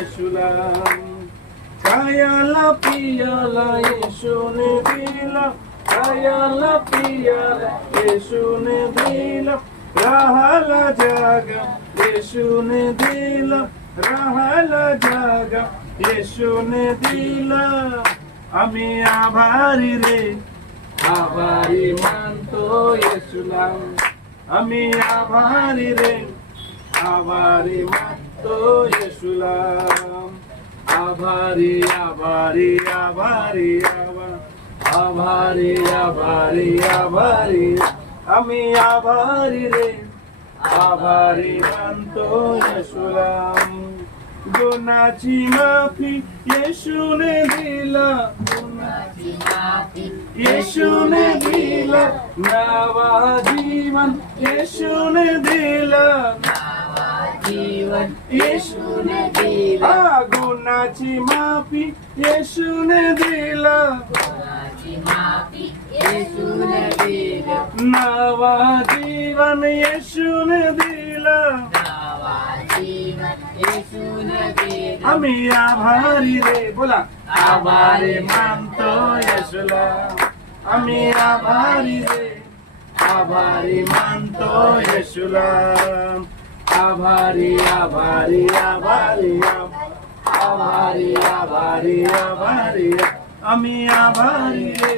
येशूला खायला पियाला येशूने दिला खायला पियाला येशूने दिला राहायला जागा येशूने दिला राहायला जागा येशूने दिला आम्ही आभारी रे आभारी मानतो येशूला आम्ही आभारी रे आभारी मानतो येशूला आभारी आभारी आभारी आभारी आभारी आभारी आम्ही आभारी रे आभारी मानतो येशूला गुनाची माफी येशूने दिला गुनाची माफी येशूने दिला नवा जीवन येशूने दिला जीवन येशूने दिला गुनाची माफी येशूने दिला गुनाची माफी येशूने दिला नवा जीवन येशूने दिला नवा जीवन येशूने दिला आम्ही आभारी रे बोला आभारी मानतो येशूला आम्ही आभारी रे आभारी मानतो येशूला आभारी आभारी आभारी आभारी आभारी आभारी आम्ही आभारी रे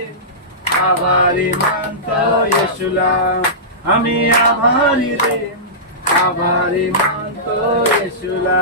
आभारी मानतो येशूला आम्ही आभारी रे आभारी मानतो येशूला